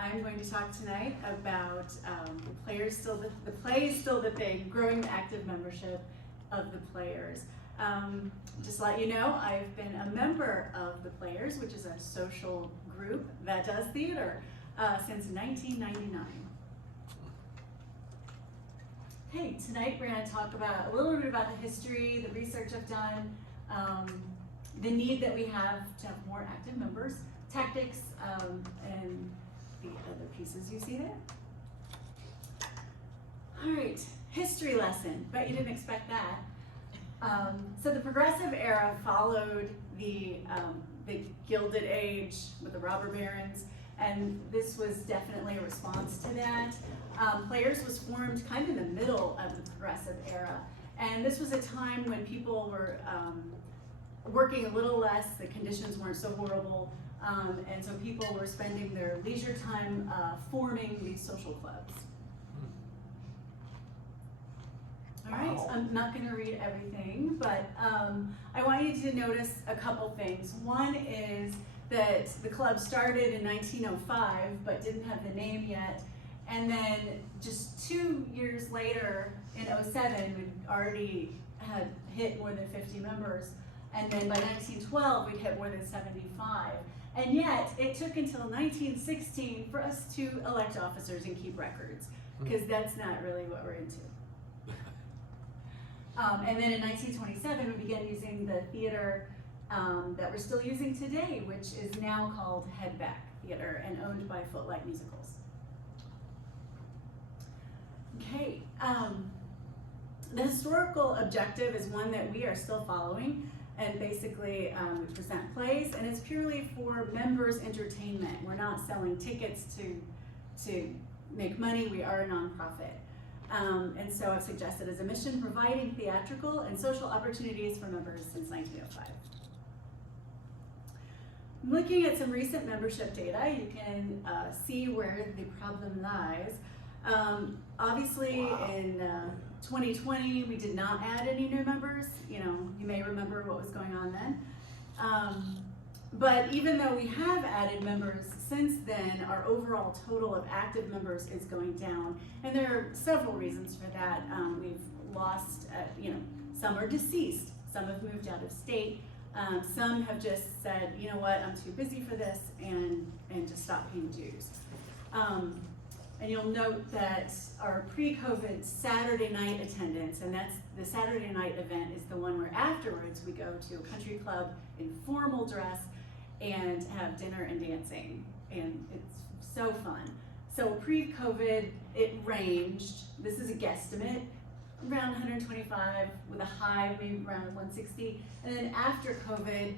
I'm going to talk tonight about the play is still the thing, growing the active membership of the Players. Just to let you know, I've been a member of the Players, which is a social group that does theater since 1999. Hey, tonight we're going to talk about a little bit about the history, the research I've done, the need that we have to have more active members, tactics, and the other pieces you see there. All right, history lesson, bet you didn't expect that. So the Progressive Era followed the Gilded Age with the robber barons, and this was definitely a response to that. Players was formed kind of in the middle of the Progressive Era, and this was a time when people were working a little less, the conditions weren't so horrible, and so people were spending their leisure time forming these social clubs. All right, I'm not going to read everything, but I want you to notice a couple things. One is that the club started in 1905, but didn't have the name yet. And then just 2 years later, in 07, we'd already had hit more than 50 members. And then by 1912, we'd hit more than 75. And yet, it took until 1916 for us to elect officers and keep records, because that's not really what we're into. And then in 1927, we began using the theater that we're still using today, which is now called Headback Theater and owned by Footlight Musicals. Okay, the historical objective is one that we are still following, and basically we present plays, and it's purely for members' entertainment. We're not selling tickets to make money. We are a nonprofit. And so I've suggested as a mission, providing theatrical and social opportunities for members since 1905. Looking at some recent membership data, you can see where the problem lies. Obviously, in 2020, we did not add any new members. You may remember what was going on then. But even though we have added members since then, our overall total of active members is going down. And there are several reasons for that. We've lost, some are deceased, some have moved out of state, some have just said, you know what, I'm too busy for this, and just stopped paying dues. And you'll note that our pre-COVID Saturday night attendance, and that's the Saturday night event, is the one where afterwards we go to a country club in formal dress and have dinner and dancing, and it's so fun. So pre-COVID, it ranged, this is a guesstimate, around 125 with a high maybe around 160, and then after COVID,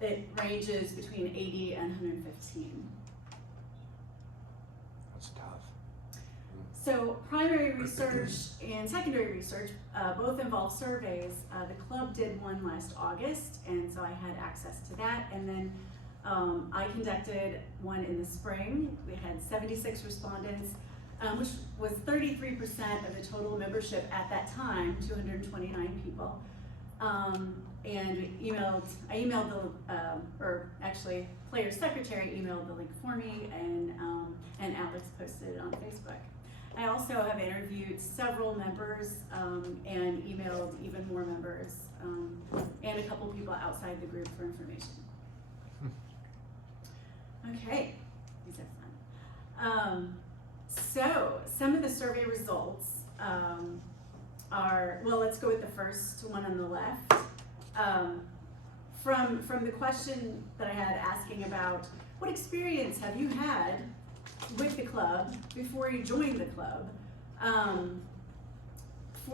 it ranges between 80 and 115. That's tough. So primary research and secondary research both involve surveys. The club did one last August, and so I had access to that. And then I conducted one in the spring. We had 76 respondents, which was 33% of the total membership at that time, 229 people. And I emailed the, Players Secretary emailed the link for me, and Alex posted it on Facebook. I also have interviewed several members and emailed even more members and a couple people outside the group for information. Okay, these are fun. So some of the survey results are, well, let's go with the first one on the left. From the question that I had asking about what experience have you had with the club before you joined the club,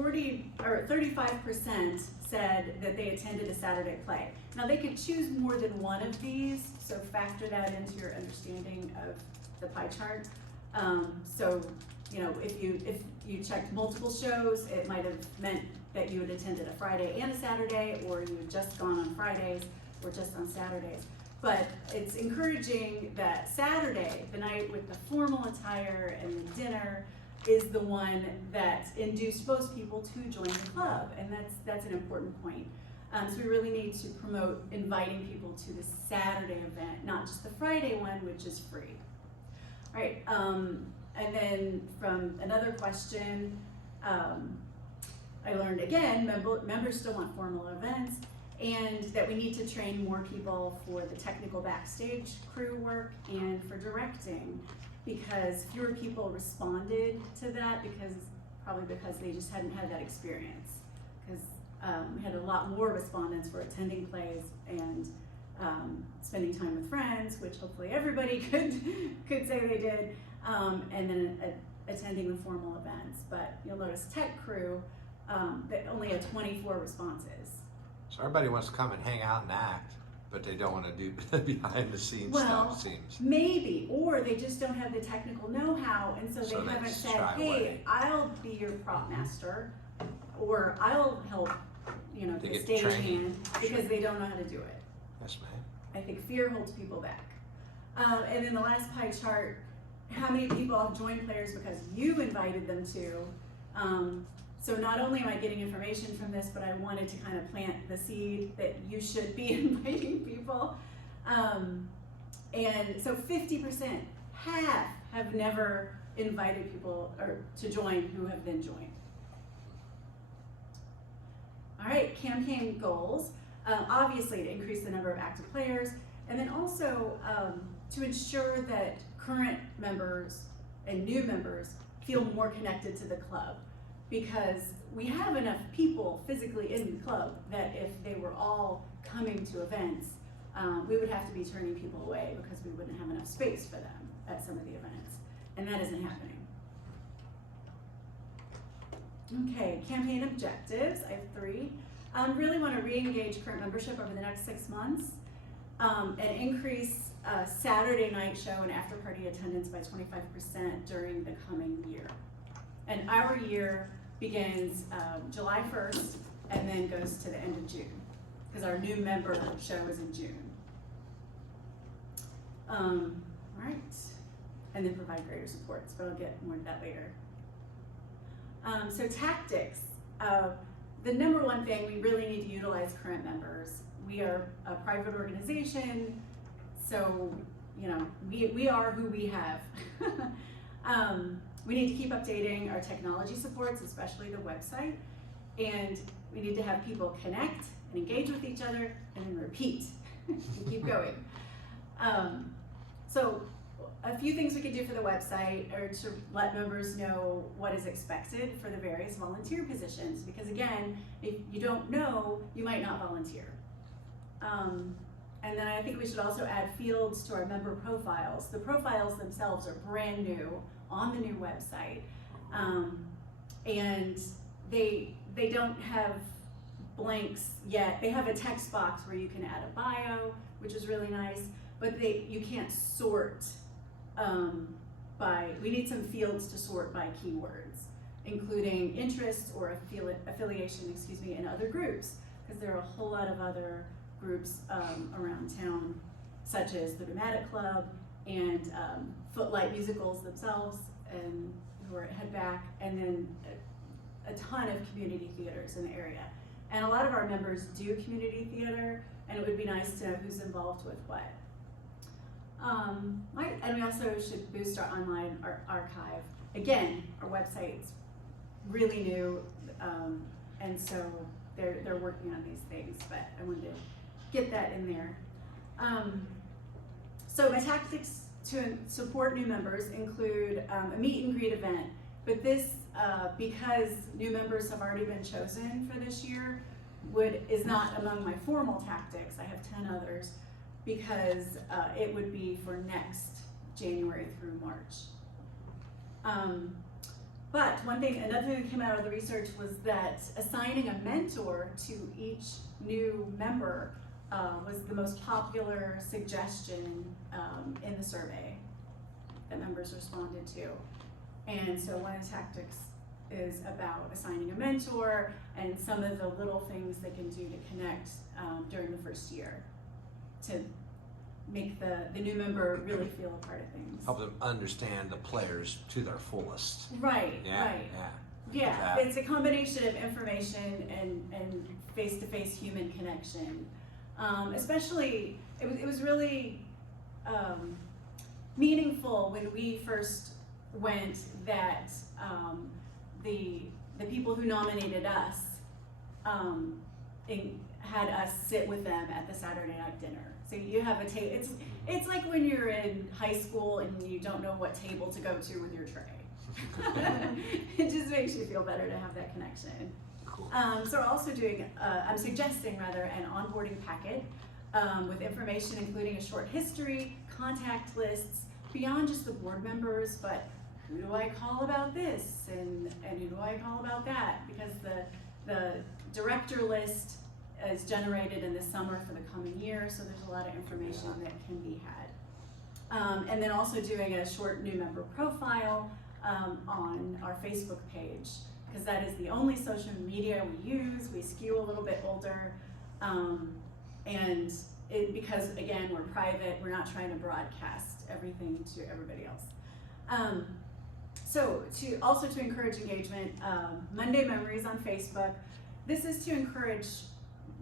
35% said that they attended a Saturday play. Now they could choose more than one of these, so factor that into your understanding of the pie chart. So if you checked multiple shows, it might have meant that you had attended a Friday and a Saturday, or you had just gone on Fridays or just on Saturdays. But it's encouraging that Saturday, the night with the formal attire and the dinner, is the one that induced most people to join the club, and that's an important point. So we really need to promote inviting people to the Saturday event, not just the Friday one, which is free. All right, and then from another question, I learned again, members still want formal events, and that we need to train more people for the technical backstage crew work and for directing, because fewer people responded to that probably because they just hadn't had that experience. Because we had a lot more respondents for attending plays and spending time with friends, which hopefully everybody could say they did, and then attending the formal events. But you'll notice tech crew, that only had 24 responses. So everybody wants to come and hang out and act, but they don't want to do behind the scenes stuff, seems. Maybe, or they just don't have the technical know-how, and so they haven't said, hey, I'll be your prop master, or I'll help, the stagehand, because they don't know how to do it. Yes, ma'am. I think fear holds people back. And then the last pie chart, how many people have joined players because you invited them to. So not only am I getting information from this, but I wanted to kind of plant the seed that you should be inviting people. And so 50%, half have never invited people or to join who have then joined. All right, campaign goals. Obviously to increase the number of active players, and then also to ensure that current members and new members feel more connected to the club, because we have enough people physically in the club that if they were all coming to events, we would have to be turning people away because we wouldn't have enough space for them at some of the events, and that isn't happening. Okay, campaign objectives, I have 3. Really want to re-engage current membership over the next 6 months, and increase Saturday night show and after party attendance by 25% during the coming year. And our year begins July 1st and then goes to the end of June, because our new member show is in June. All right, and then provide greater supports, but I'll get more to that later. So tactics. The number one thing, we really need to utilize current members. We are a private organization, so we are who we have. We need to keep updating our technology supports, especially the website, and we need to have people connect and engage with each other and then repeat and keep going. So a few things we could do for the website are to let members know what is expected for the various volunteer positions, because again, if you don't know, you might not volunteer. And then I think we should also add fields to our member profiles. The profiles themselves are brand new on the new website, and they don't have blanks yet. They have a text box where you can add a bio, which is really nice, but you can't sort we need some fields to sort by keywords, including interests or affiliation, in other groups, because there are a whole lot of other groups around town, such as the Dramatic Club and Footlight Musicals themselves, and who are head back, and then a ton of community theaters in the area. And a lot of our members do community theater, and it would be nice to know who's involved with what. And we also should boost our online archive. Again, our website's really new, and so they're working on these things, but I wanted to get that in there. So my tactics to support new members include a meet and greet event, but this, because new members have already been chosen for this year, is not among my formal tactics. I have 10 others, because it would be for next January through March. But another thing that came out of the research was that assigning a mentor to each new member was the most popular suggestion in the survey that members responded to. And so one of the tactics is about assigning a mentor and some of the little things they can do to connect during the first year, to make the new member really feel a part of things. Help them understand the players to their fullest. Right, yeah, right. Yeah, it's a combination of information and face-to-face human connection. Especially, it was really meaningful when we first went that the people who nominated us had us sit with them at the Saturday night dinner. So you have a table. It's like when you're in high school and you don't know what table to go to with your tray. It just makes you feel better to have that connection. Cool. So we're also doing, I'm suggesting rather, an onboarding packet with information including a short history, contact lists, beyond just the board members, but who do I call about this and who do I call about that? Because the director list is generated in the summer for the coming year, so there's a lot of information that can be had. And then also doing a short new member profile on our Facebook page, because that is the only social media we use. We skew a little bit older, and because again, we're private, we're not trying to broadcast everything to everybody else. So to encourage engagement, Monday Memories on Facebook. This is to encourage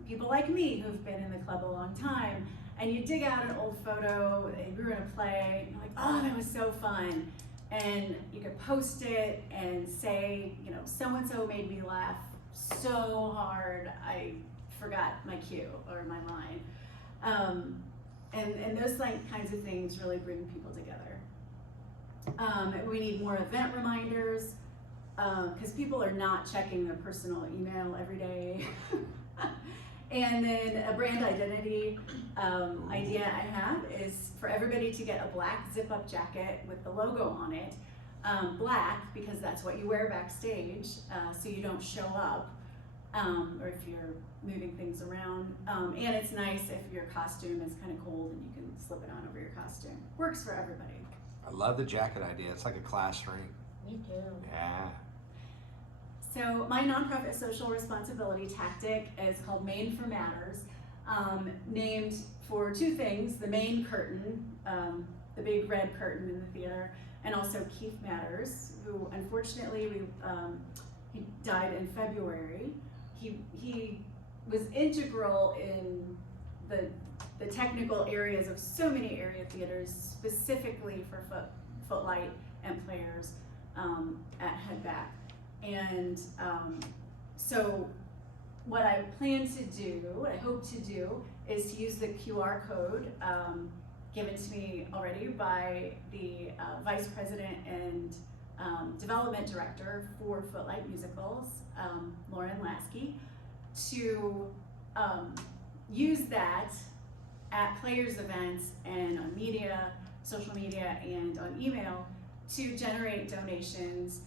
people like me who've been in the club a long time, and you dig out an old photo, and we were in a play, and you're like, oh, that was so fun. And you could post it and say, you know, so-and-so made me laugh so hard, I forgot my cue or my line. And those kinds of things really bring people together. We need more event reminders, because people are not checking their personal email every day. And then a brand identity idea I have is for everybody to get a black zip-up jacket with the logo on it. Black, because that's what you wear backstage, so you don't show up, or if you're moving things around. And it's nice if your costume is kind of cold and you can slip it on over your costume. Works for everybody. I love the jacket idea. It's like a class ring. Me too. Yeah. So my nonprofit social responsibility tactic is called Main for Matters, named for two things: the main curtain, the big red curtain in the theater, and also Keith Matters, who unfortunately he died in February. He was integral in the technical areas of so many area theaters, specifically for Footlight and Players at Headback. And so what I plan to do, what I hope to do, is to use the QR code given to me already by the Vice President and Development Director for Footlight Musicals, Lauren Lasky, to use that at players events and on media, social media, and on email to generate donations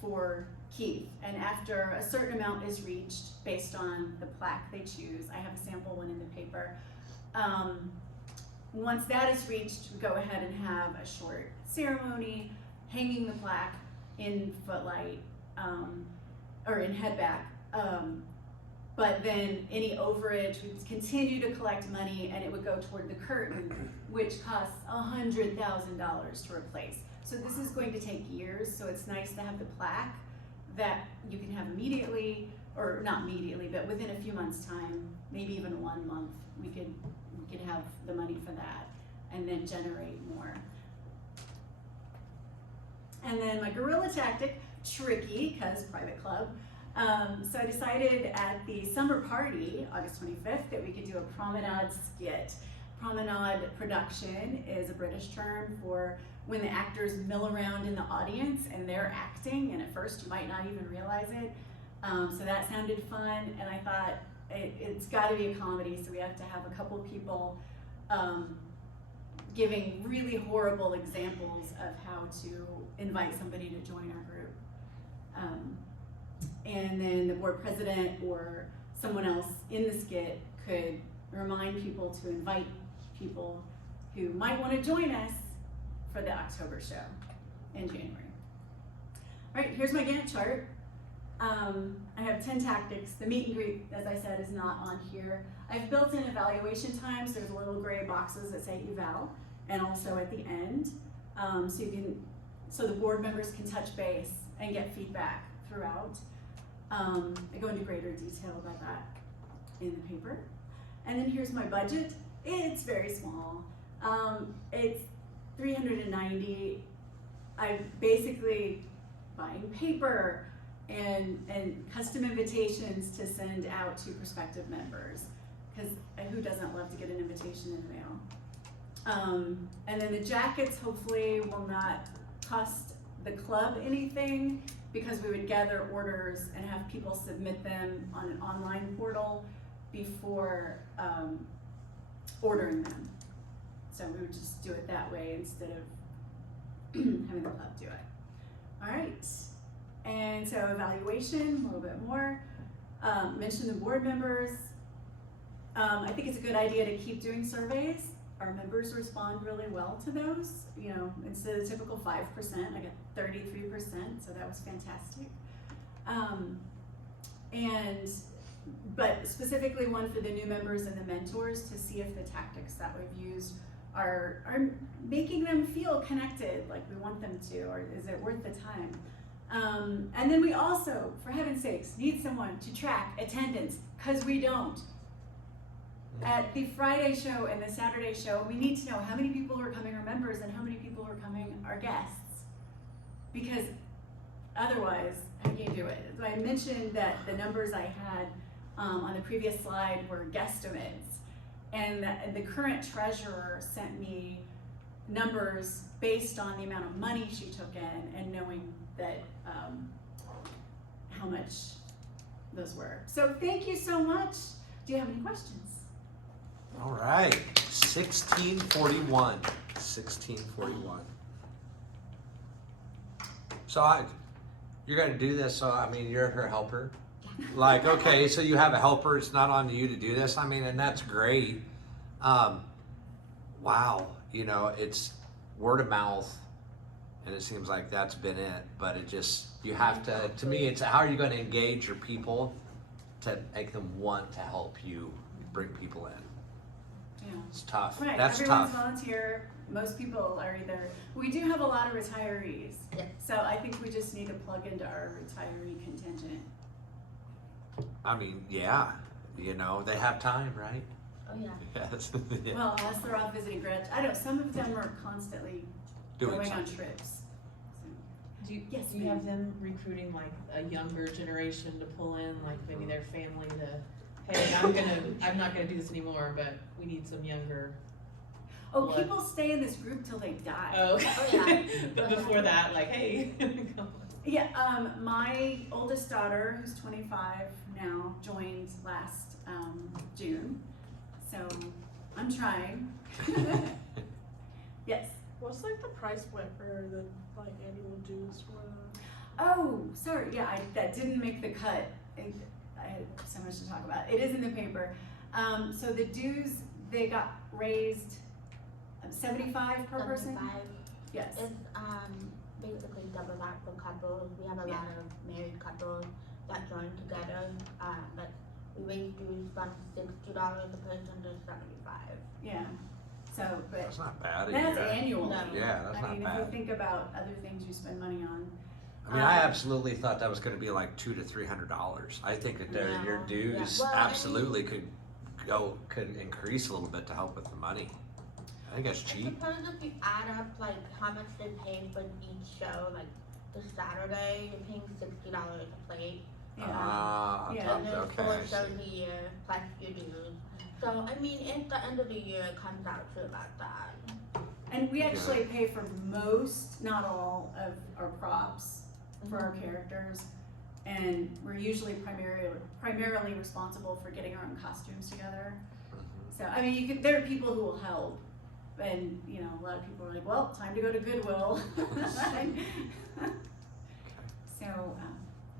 for Keith. And after a certain amount is reached based on the plaque they choose, I have a sample one in the paper. Once that is reached, we go ahead and have a short ceremony, hanging the plaque in Footlight, or in Headback. But then any overage, we continue to collect money, and it would go toward the curtain, which costs $100,000 to replace. So this is going to take years, so it's nice to have the plaque that you can have immediately, or not immediately, but within a few months' time, maybe even 1 month, we could have the money for that, and then generate more. And then my guerrilla tactic, tricky, because private club. So I decided at the summer party, August 25th, that we could do a promenade skit. Promenade production is a British term for when the actors mill around in the audience and they're acting, and at first you might not even realize it. So that sounded fun, and I thought it's got to be a comedy, so we have to have a couple people giving really horrible examples of how to invite somebody to join our group. And then the board president or someone else in the skit could remind people to invite people who might want to join us for the October show in January. All right, here's my Gantt chart. I have 10 tactics. The meet and greet, as I said, is not on here. I've built in evaluation times. There's little gray boxes that say eval, and also at the end, so the board members can touch base and get feedback throughout. I go into greater detail about that in the paper. And then here's my budget. It's very small. 390, I basically buying paper and custom invitations to send out to prospective members, because who doesn't love to get an invitation in the mail? And then the jackets hopefully will not cost the club anything, because we would gather orders and have people submit them on an online portal before ordering them. So we would just do it that way instead of having the club do it. All right, and so evaluation, a little bit more. Mention the board members. I think it's a good idea to keep doing surveys. Our members respond really well to those. You know, instead of the typical 5%, I got 33%, so that was fantastic. But specifically one for the new members and the mentors, to see if the tactics that we've used are making them feel connected like we want them to, or is it worth the time? And then we also, for heaven's sakes, need someone to track attendance, because we don't. At the Friday show and the Saturday show, we need to know how many people are coming are members and how many people are coming are guests, because otherwise, how can you do it? So I mentioned that the numbers I had on the previous slide were guesstimates, and the current treasurer sent me numbers based on the amount of money she took in and knowing that how much those were. So thank you so much. Do you have any questions? All right, 1641. 1641. So you're going to do this, so I mean, you're her helper. Like, okay, so you have a helper, it's not on you to do this. I mean, and that's great. Wow, you know, it's word of mouth, and it seems like that's been it, but it just, you have to me, it's how are you going to engage your people to make them want to help you bring people in? Yeah. It's tough. Right, That's everyone's tough. volunteer. Most people are either, we do have a lot of retirees. Yeah. So I think we just need to plug into our retiree contingent. I mean, yeah, you know, they have time, right? Oh yeah. Yes. Yeah. Well, unless they're off visiting grad, I know some of them are constantly Doing going on something. trips. Do you, Yes, do you ma'am. have them recruiting like a younger generation to pull in, like maybe their family to, hey, I'm not gonna do this anymore, but we need some younger. Oh, What? people stay in this group till they die. Oh, Oh, yeah. But before that, like, hey. Yeah, my oldest daughter, who's 25 now, joined last June. So I'm trying. Yes. What's like the price point for the like annual dues for the? Oh, sorry. Yeah, that didn't make the cut. I had so much to talk about. It is in the paper. So the dues, they got raised 75 per person. 75. Yes. It's basically double that for couples. We have a lot of married couples that join together, but we raise dues from $60 a person to $75. Yeah. So, but That's not bad. a that's year. annual. No. Yeah, that's I not mean, bad. if you think about other things you spend money on. I mean, I absolutely thought that was going to be like $200 to $300. I think that No. your dues Yeah. Well, I mean- absolutely could increase a little bit to help with the money. I think that's I cheap. suppose if you add up like how much they pay for each show, like the Saturday, you're paying $60 a plate. Yeah. Ah, Yeah. And then okay. 4 I see. shows a year plus your dues. So I mean, at the end of the year, it comes out to about that. And we actually pay for most, not all, of our props for our characters. And we're usually primarily responsible for getting our own costumes together. So, I mean, there are people who will help. And, you know, a lot of people are like, well, time to go to Goodwill. So,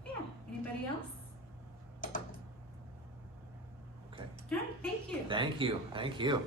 yeah, anybody else? Okay. All right, thank you. Thank you.